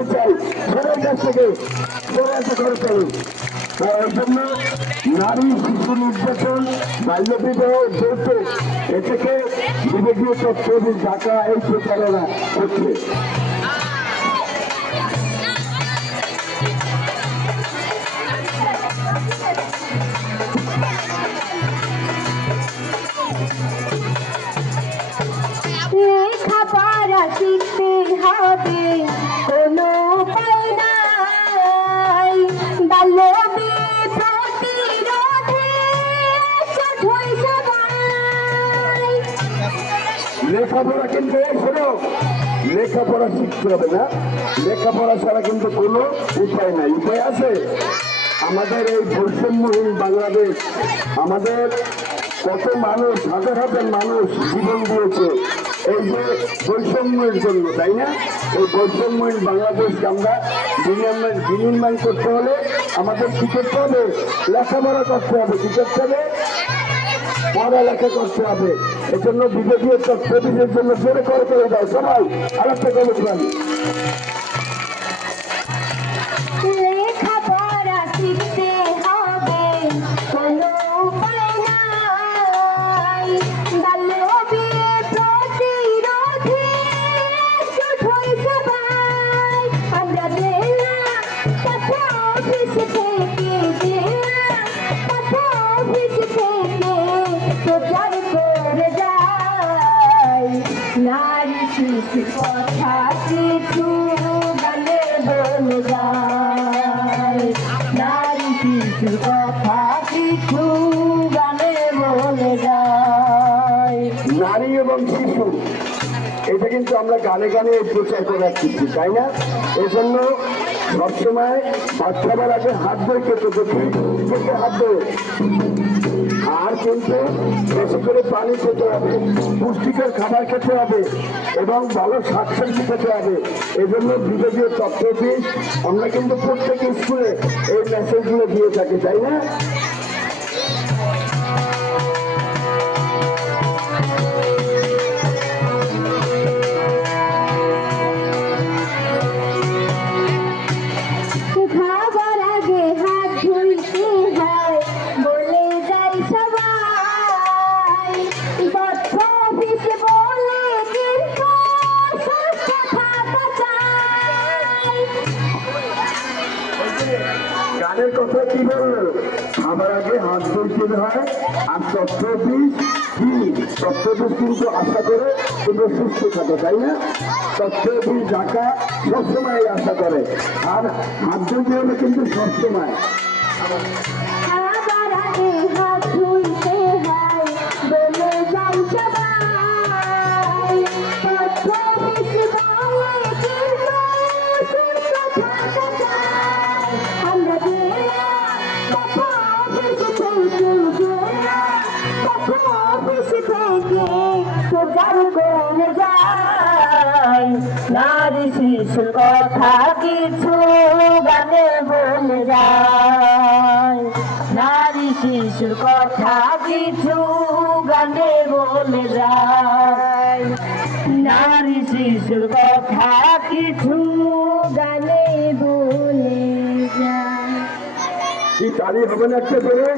দাবি চাই সবার কাছ থেকে সরে আসা করতে হবে। এই জন্য নারী শিশু নির্যাতন বাল্য বিবাহ যৌতুক এ থেকে বিবেকীয় তথ্যবিদ ঢাকা এই প্রচারণা করছে। লেখাপড়া শিখতে হবে কোনো উপায় নাই, বাল্য প্রতিরোধে শুধুই সবাই। লেখাপড়া কিন্তু শোনো, লেখাপড়া শিখতে হবে না, লেখাপড়া ছাড়া কিন্তু কোনো উপায় নাই। উপায় আছে? আমাদের এই বৈষম্যহীন বাংলাদেশ, আমাদের কত মানুষ, হাজার হাজার মানুষ জীবন দিয়েছে এই যে বৈষম্যের জন্য, তাই না? এই বৈষম্যহীন বাংলাদেশকে আমরা বিনির্মাণ করতে হলে আমাদের কি করতে হবে? লেখাপড়া করতে হবে। কি করতে হবে? পড়ালেখা করতে হবে। এজন্য বিবেকীয় তথ্যবিদের জন্য জোরে করে দাও সবাই। আরেকটা কথা বলি, লেখাপড়া শিখতে হবে কোনো উপায় নাই, বাল্য প্রতিরোধে শুধুই সবাই। আমরা জেলা তথা অফিস থেকে প্রচার করে যাই, নারী শিশু কথা কিছু গানে বলে যায়, নারী শিশু কথা কিছু গানে বলে যায়। নারী এবং শিশু এটা কিন্তু আমরা গানে গানে প্রচার করে রাখছি, তাই না? এজন্য সবসময় বাচ্চাবার আগে হাত ধরে খেতে হাত ধরে, আর কিন্তু বেশি করে পানি খেতে হবে, পুষ্টিকর খাবার খেতে হবে এবং ভালো শাকসবজি খেতে হবে। এজন্য বিভাগীয় তথ্যবিদ আমরা কিন্তু প্রত্যেক স্কুলে এই মেসেজগুলো দিয়ে থাকি, তাই না? খাবার আগে হাত ধুইতে হয় বলে যাই সবাই, তথ্য অফিস বলে কিন্তু গানের কথা কি বললো? খাবার আগে হাত ধুইতে হয়। আর তথ্যবিদ কি? তথ্যবিদ কিন্তু আশা করে তোমরা সুস্থ থাকো, তাই না? তথ্যবিদ ঢাকা সবসময় আশা করে, আর হাত ধুইতে হবে কিন্তু সবসময়। খাবার আগে হাত ধুইতে হয় বলে যাই সবাই, তথ্য অফিস বলে কিন্তু সুস্থ থাকা চাই। আমরা প্রচার করে যাই, নারী শিশুর কথা কিছু গানে বলে যায়, নারী শিশুর কথা কিছু গানে বলে যায়, নারী শিশুর কথা কিছু গানে বলে যায়। কি তালি হবে না একটা করে?